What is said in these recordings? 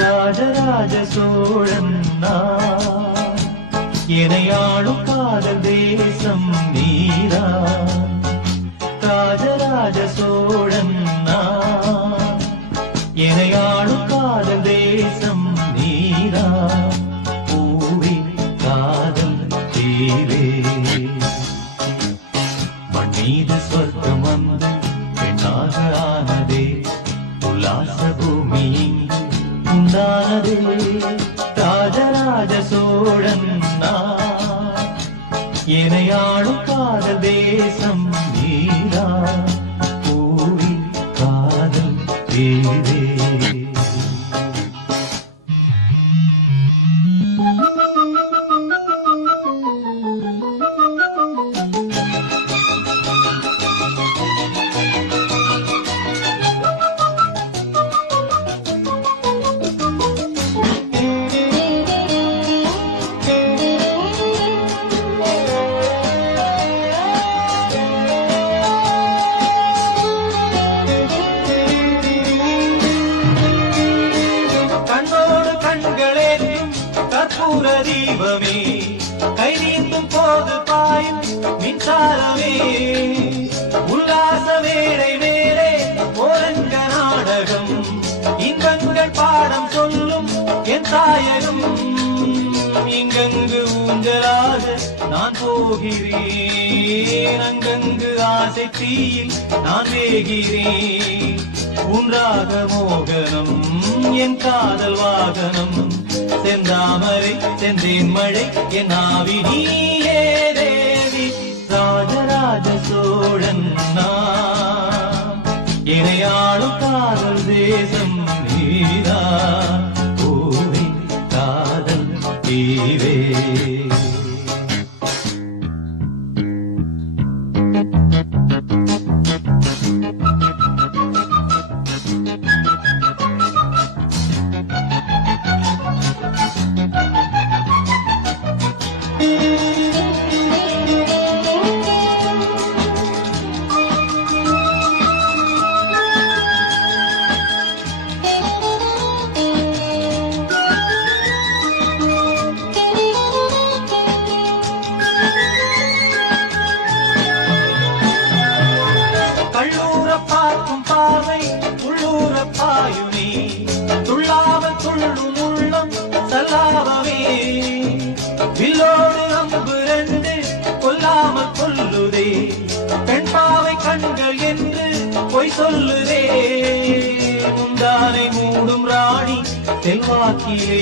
ராஜராஜ சோழன் எனையாளும் காதல் தேசம் நீரா. ராஜராஜ சோழன் எனையாளும் காதல் தேசம் நீரா. பூவே காதல் தேவே மண்ணீது சொர்க்கம் வந்து பெண்ணாக ஆனதே. உல்லாச பூமி உண்டானதே. ராஜராஜ சோழன் எனையாளும் காதல் தேசம் நீரா. பூவி காதல் தேவே தீபமே கை நீந்தும் போது பாயும் மின்சாரமே. உல்லாச வேளை மேலே ஓரங்க நாடகம் இன்பங்கள் பாடம் சொல்லும் என் தாயகம். இங்கங்கு ஊஞ்சலாக நான் போகிறேன், அங்கங்கு ஆசை தீயில் நான் வேகிறேன். உன்றாக மோகனம் என் காதல் வாகனம். செந்தாமரை செந்தேன் மழை என் ஆவி நீயே தேவி. ராஜராஜ சோழன் எனையாளும் காதல் தேசம் நீரா. பூவே காதல் தேவே பார்க்கும் பார்வை உள்ளூர பாயுமே. துள்ளாமல் துள்ளும் உள்ளம் சல்லாபமே. வில்லோடு அம்பு ரெண்டு கொல்லாமல் கொல்லுதே. பெண் பாவை கண்கள் என்று பொய் சொல்லுதே. முந்தானை மூடும் ராணி செல்வாக்கிலே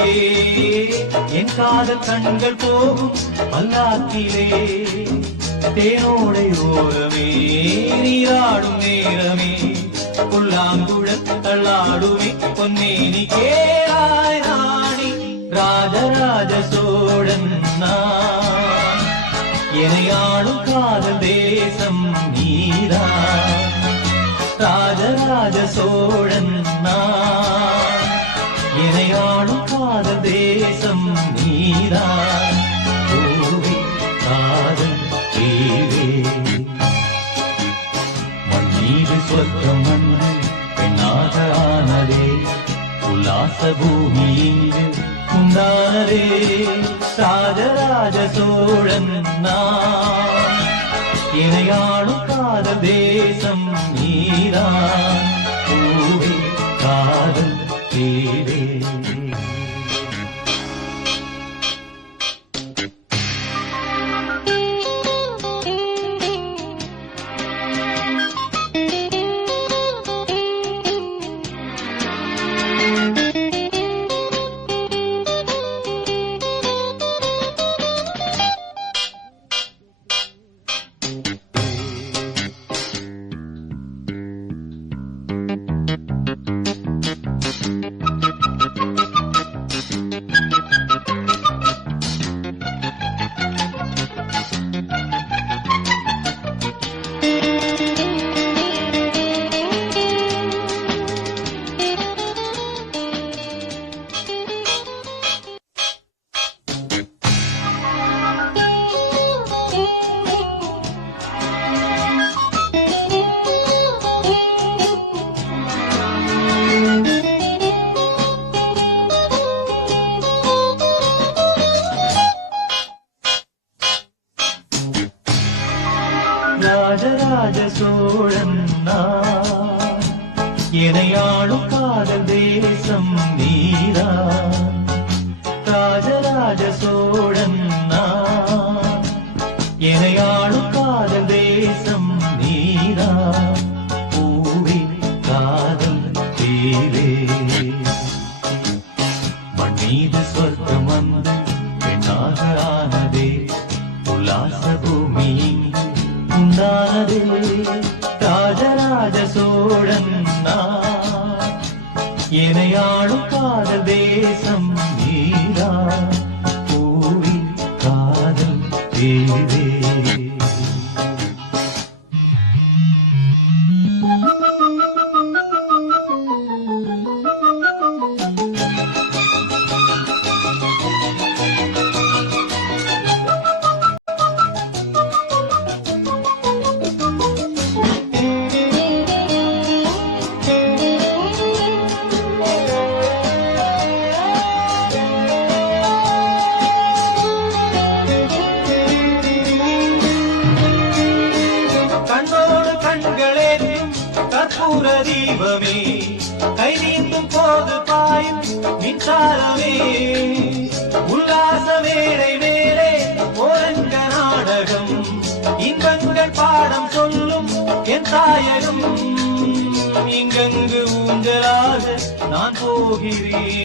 என் காதல் கண்கள் போகும் பல்லாக்கிலே. தேனோடை ஓரமே நீராடும் நேரமே. புல்லாங்குழல் தள்ளாடுமே பொன்னேனி கேளாய் ராணி. ராஜராஜ சோழன் எனையாளும் காதல் தேசம் நீரா. ராஜராஜ சோழன் எனையாளும் காதல் தேசம் நீரா. பூவே காதல் தேவே மண்ணீது சொர்க்கம் வந்து பெண்ணாக ஆனதே. உல்லாச பூமி இங்கு உண்டானதே. ராஜராஜ சோழன் எனையாளும் காதல் தேசம் நீதான் பூவே காதல் தேவே. ராஜராஜ சோழன் நான், எனையாளும் காதல் தேசம் நீதான். ராஜராஜ சோழன் நான், எனையாளும் காதல் தேசம் நீதான் பூவே காதல் தேவே. மண் மீது சொர்க்கம் வந்து பெண்ணாக ஆனதே, உல்லாச பூமி உண்டானதே. ராஜராஜ சோழன் நான், எனையாளும் காதல் தேசம் நீதான் பூவி காதல் தேவே. கற்பூர தீபமே, கை நீந்தும் போது பாயும் மின்சாரமே, உல்லாச வேளை மேலே ஓரங்க நாடகம், இன்பங்கள் பாடம் சொல்லும் என் தாயகம். இங்கங்கு ஊஞ்சலாக நான் போகிறேன்.